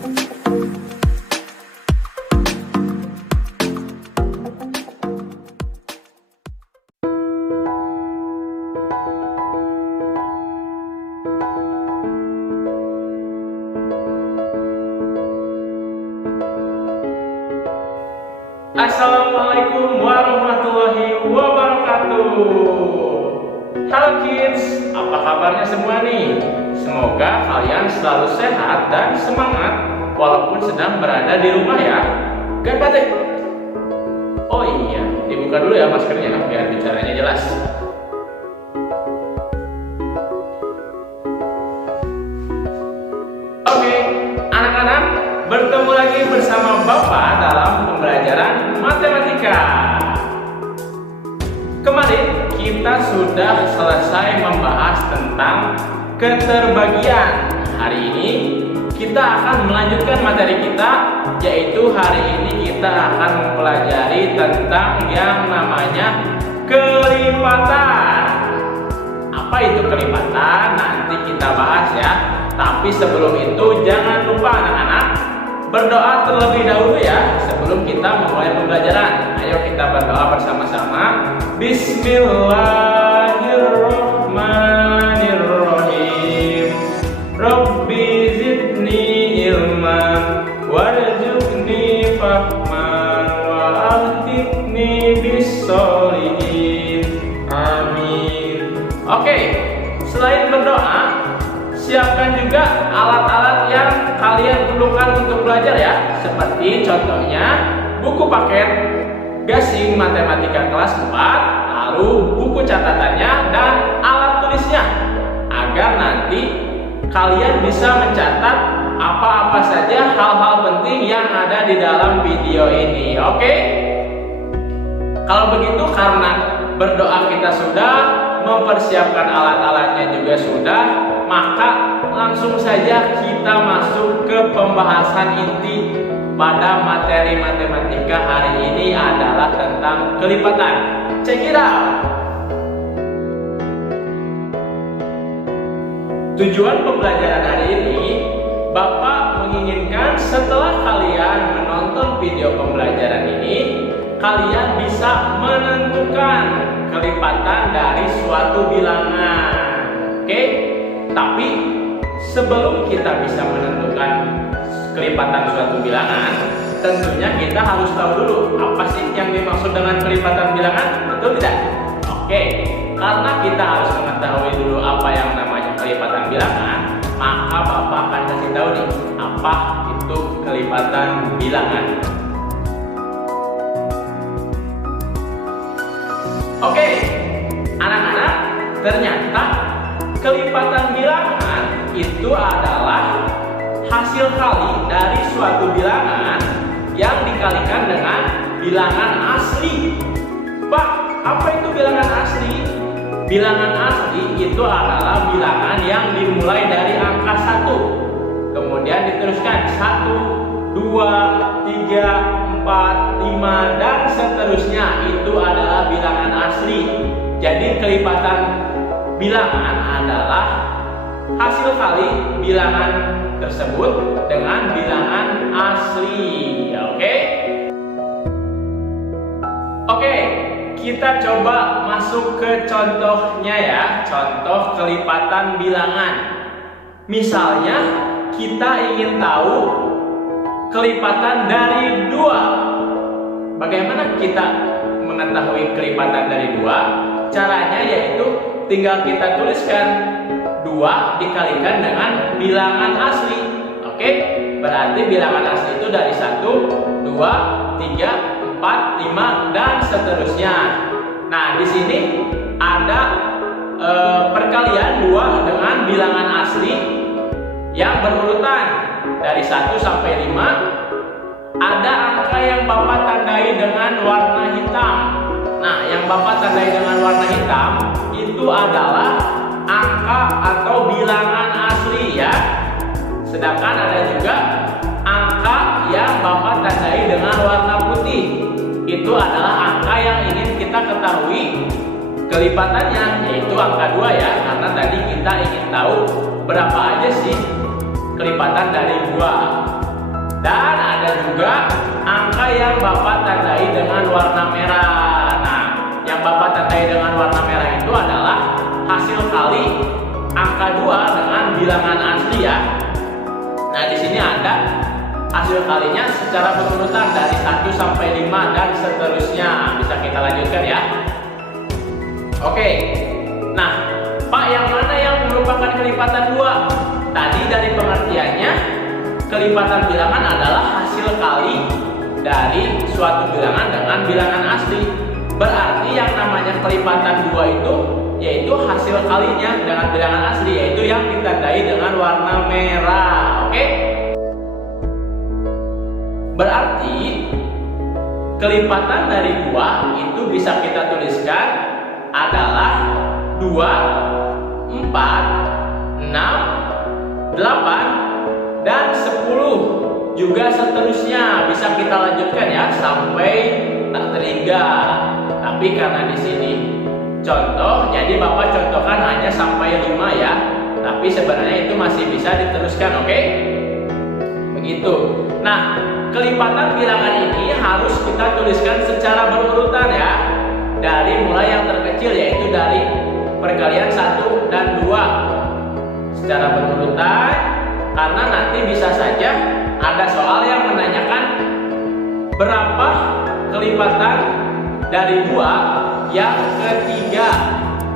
Assalamualaikum warahmatullahi wabarakatuh. Halo kids, apa kabarnya semua nih? Semoga kalian selalu sehat dan semangat walaupun sedang berada di rumah ya. Kan Pak? Oh iya, dibuka dulu ya maskernya biar bicaranya jelas. Oke, anak-anak, bertemu lagi bersama Bapak dalam pembelajaran matematika. Kemarin kita sudah selesai membahas tentang keterbagian. Hari ini kita akan melanjutkan materi kita, yaitu hari ini kita akan mempelajari tentang yang namanya kelipatan. Apa itu kelipatan? Nanti kita bahas ya. Tapi sebelum itu jangan lupa anak-anak berdoa terlebih dahulu ya sebelum kita memulai pembelajaran. Ayo kita berdoa bersama-sama. Bismillahirrahmanirrahim. Rabbi zidni ilman warzuqni fahman wa ahdini bis-sholihin. Amin. Oke, selain berdoa, siapkan juga alat-alat yang kalian perlukan untuk belajar ya. Seperti contohnya buku paket, gasing matematika kelas 4, lalu buku catatannya dan alat tulisnya, agar nanti kalian bisa mencatat apa-apa saja hal-hal penting yang ada di dalam video ini. Oke? Kalau begitu, karena berdoa kita sudah, mempersiapkan alat-alatnya juga sudah, maka langsung saja kita masuk ke pembahasan inti pada materi matematika hari ini adalah tentang kelipatan. Check it out. Tujuan pembelajaran hari ini, Bapak menginginkan setelah kalian menonton video pembelajaran ini, kalian bisa menentukan kelipatan dari suatu bilangan. Oke? Tapi sebelum kita bisa menentukan kelipatan suatu bilangan, tentunya kita harus tahu dulu apa sih yang dimaksud dengan kelipatan bilangan, betul tidak? Oke, karena kita harus mengetahui dulu apa yang namanya kelipatan bilangan, maka Bapak akan kasih tahu nih apa itu kelipatan bilangan. Oke, anak-anak, ternyata kelipatan bilangan itu adalah hasil kali dari suatu bilangan yang dikalikan dengan bilangan asli. Pak, apa itu bilangan asli? Bilangan asli itu adalah bilangan yang dimulai dari angka 1, kemudian diteruskan 1, 2, 3, 4, 5 dan seterusnya. Itu adalah bilangan asli. Jadi kelipatan bilangan adalah hasil kali bilangan tersebut dengan bilangan asli. Oke? Oke, kita coba masuk ke contohnya ya. Contoh kelipatan bilangan. Misalnya kita ingin tahu kelipatan dari 2. Bagaimana kita mengetahui kelipatan dari 2? Caranya yaitu tinggal kita tuliskan 2 dikalikan dengan bilangan asli. Oke? Berarti bilangan asli itu dari 1, 2, 3, 4, 5 dan seterusnya. Nah, di sini ada perkalian 2 dengan bilangan asli yang berurutan dari 1 sampai 5. Ada angka yang Bapak tandai dengan warna hitam. Nah, yang Bapak tandai dengan warna hitam itu adalah angka atau bilangan asli ya. Sedangkan ada juga angka yang Bapak tandai dengan warna putih. Itu adalah angka yang ingin kita ketahui kelipatannya, yaitu angka 2 ya. Karena tadi kita ingin tahu berapa aja sih kelipatan dari 2. Dan ada juga angka yang Bapak tandai dengan warna merah. Nah, yang Bapak tandai dengan warna merah itu adalah hasil kali angka 2 dengan bilangan asli ya. Nah, di sini ada hasil kalinya secara berurutan dari 1 sampai 5 dan seterusnya. Bisa kita lanjutkan ya. Oke. Nah, Pak, yang mana yang merupakan kelipatan 2? Tadi dari pengertiannya, kelipatan bilangan adalah hasil kali dari suatu bilangan dengan bilangan asli. Berarti yang namanya kelipatan 2 itu yaitu hasil kalinya dengan bilangan asli, yaitu yang ditandai dengan warna merah. Oke? Berarti kelipatan dari 2 itu bisa kita tuliskan adalah 2, 4, 6, 8, dan 10. Juga seterusnya bisa kita lanjutkan ya sampai tak terhingga. Tapi karena di sini contoh, jadi Bapak contohkan hanya sampai 5 ya. Tapi sebenarnya itu masih bisa diteruskan, oke? Begitu. Nah, kelipatan bilangan ini harus kita tuliskan secara berurutan ya. Dari mulai yang terkecil, yaitu dari perkalian 1 dan 2 secara berurutan, karena nanti bisa saja ada soal yang menanyakan berapa kelipatan dari 2 yang ketiga.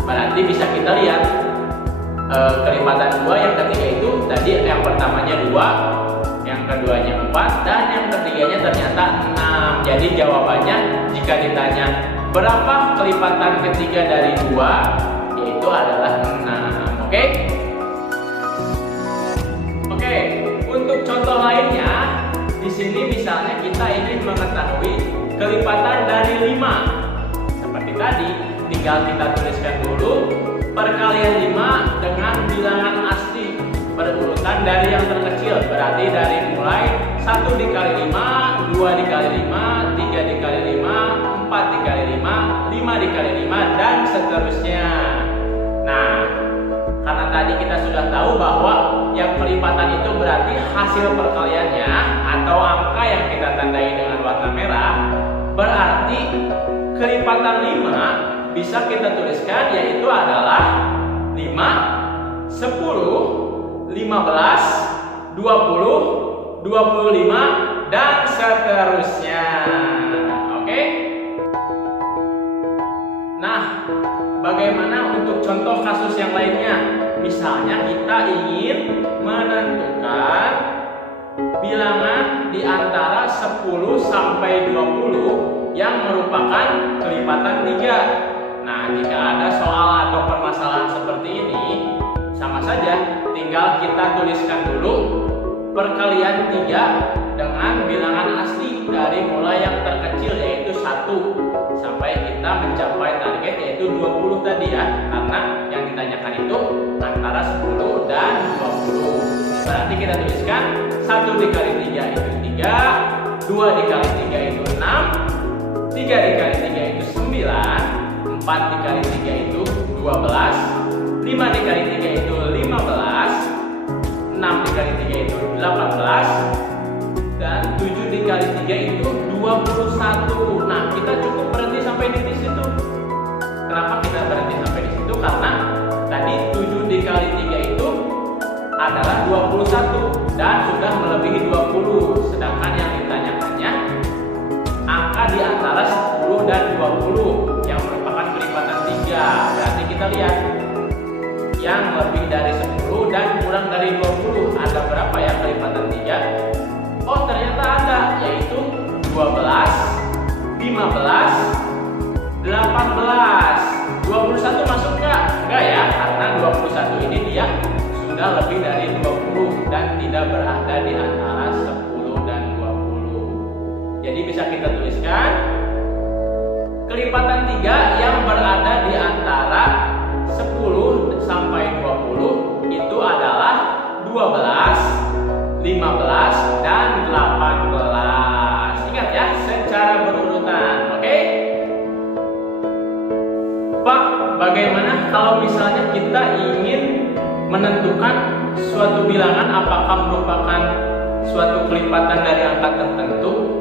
Berarti bisa kita lihat kelipatan 2 yang ketiga itu tadi yang pertamanya 2, yang keduanya 4, dan yang ketiganya ternyata 6. Jadi jawabannya jika ditanya berapa kelipatan ketiga dari 2, yaitu adalah 6. Oke? Oke, untuk contoh lainnya, di sini misalnya kita ingin mengetahui kelipatan dari 5. Seperti tadi, tinggal kita tuliskan dulu perkalian 5 dengan bilangan asli berurutan dari yang terkecil. Berarti dari mulai 1 dikali 5, 2 dikali 5, 3 dikali 5, 4 dikali 5, 5 dikali 5, dan seterusnya. Nah, karena tadi kita sudah tahu bahwa yang kelipatan itu berarti hasil perkaliannya atau angka yang kita tandai dengan warna merah. Berarti kelipatan 5 bisa kita tuliskan yaitu adalah 5, 10, 15, 20, 25, dan seterusnya. Oke? Nah, bagaimana untuk contoh kasus yang lainnya? Misalnya kita ingin menentukan bilangan di antara 10 sampai 20 yang merupakan kelipatan 3. Nah, jika ada soal atau permasalahan seperti ini, sama saja tinggal kita tuliskan dulu perkalian 3 dengan bilangan asli dari mulai yang terkecil yaitu 1 sampai kita mencapai target yaitu 20 tadi ya, karena yang ditanyakan itu antara 10 dan 20. Berarti kita tuliskan 1 dikali 3 itu 3, 2 dikali 3 itu 6, 3 dikali 3 itu 9, 4 dikali 3 itu 12, 5 dikali 3 itu 15, 6 dikali 3 itu 18, dan 7 dikali 3 itu 21. Nah, kita cukup berhenti sampai di situ. Kenapa kita berhenti sampai di situ? Karena tadi 7 dikali 3 itu adalah 21 dan sudah melebihi 20. Sedangkan yang ditanyakannya angka di antara 10 dan 20 yang merupakan kelipatan 3. Berarti kita lihat yang lebih dari 10 dan kurang dari 20 ada berapa ya kelipatan 3? Oh, ternyata ada, yaitu 12, 15, 18. 21 masuk nggak? Enggak ya, karena 21 ini dia sudah lebih dari 20 dan tidak berada di antara 10 dan 20. Jadi bisa kita tuliskan kelipatan 3 yang berada di antara 10 sampai 20 itu adalah 12, 15, dan 18. Ingat ya, secara berurutan. Oke? Pak, bagaimana kalau misalnya kita ingin menentukan suatu bilangan apakah merupakan suatu kelipatan dari angka tertentu,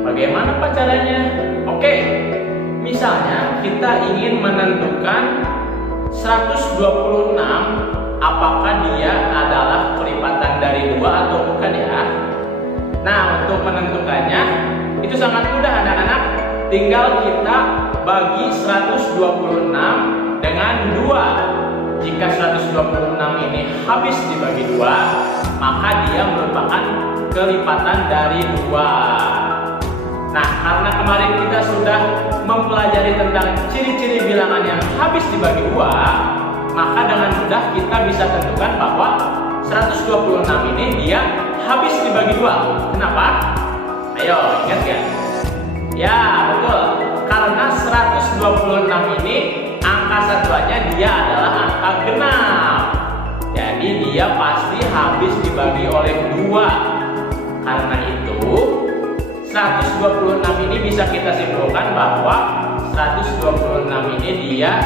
bagaimana Pak caranya? Oke, misalnya kita ingin menentukan 126 apakah dia adalah kelipatan dari 2 atau bukan ya. Nah, untuk menentukannya itu sangat mudah anak-anak. Tinggal kita bagi 126 dengan 2. Jika 126 ini habis dibagi 2, maka dia merupakan kelipatan dari 2. Nah, karena kemarin kita sudah mempelajari tentang ciri-ciri bilangan yang habis dibagi 2, maka dengan mudah kita bisa tentukan bahwa 126 ini dia habis dibagi 2. Kenapa? Ayo, ingat ya? Ya, betul. Karena 126 ini angka satuannya dia adalah angka genap. Jadi dia pasti habis dibagi oleh 2. Karena itu 126 ini bisa kita simpulkan bahwa 126 ini dia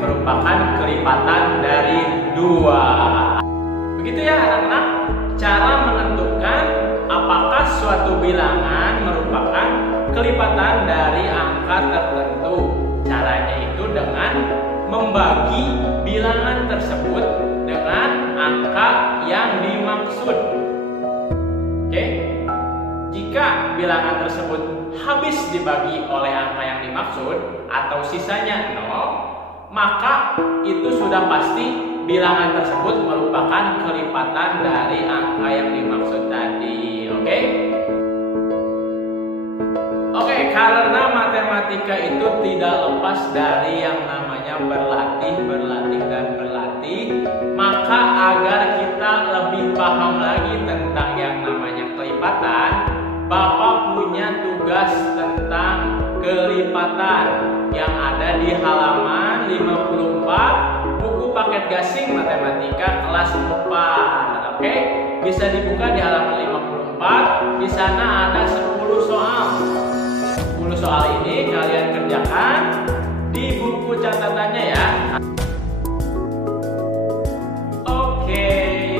merupakan kelipatan dari 2. Begitu ya anak-anak, cara menentukan apakah suatu bilangan merupakan kelipatan dari angka tertentu. Caranya itu dengan membagi bilangan tersebut dengan angka yang dimaksud. Oke? Jika bilangan tersebut habis dibagi oleh angka yang dimaksud atau sisanya 0, maka itu sudah pasti bilangan tersebut merupakan kelipatan dari angka yang dimaksud tadi. Oke? Oke, karena matematika itu tidak lepas dari yang namanya berlatih, maka agar kita lebih paham lagi tentang yang namanya kelipatan, Bapak punya tugas tentang kelipatan yang ada di halaman 54 buku paket gasing matematika kelas 4. Oke, bisa dibuka di halaman 54. Di sana ada 10 soal. 10 soal ini kalian kerjakan di buku catatannya ya. Oke,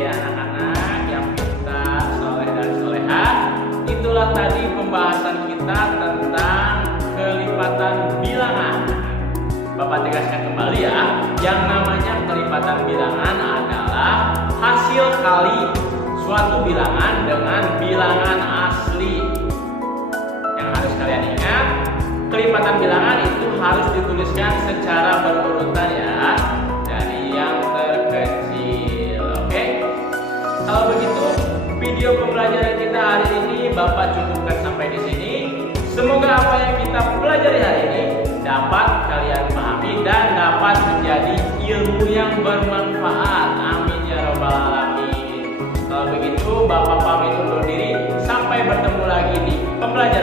anak-anak yang pintar, soleh dan solehah, itulah tadi pembahasan kita tentang kelipatan bilangan. Bapak tegaskan kembali ya, yang namanya kelipatan bilangan adalah hasil kali suatu bilangan dengan bilangan asli. Yang harus kalian ingat, kelipatan bilangan itu harus dituliskan secara berurutan ya, dari yang terkecil. Oke? Kalau begitu, video pembelajaran kita hari ini Bapak cukupkan sampai di sini. Semoga apa yang kita pelajari hari ini dapat kalian pahami dan dapat menjadi ilmu yang bermanfaat. Amin ya robbal alamin. Kalau begitu, Bapak pamit undur diri. Sampai bertemu lagi di pembelajaran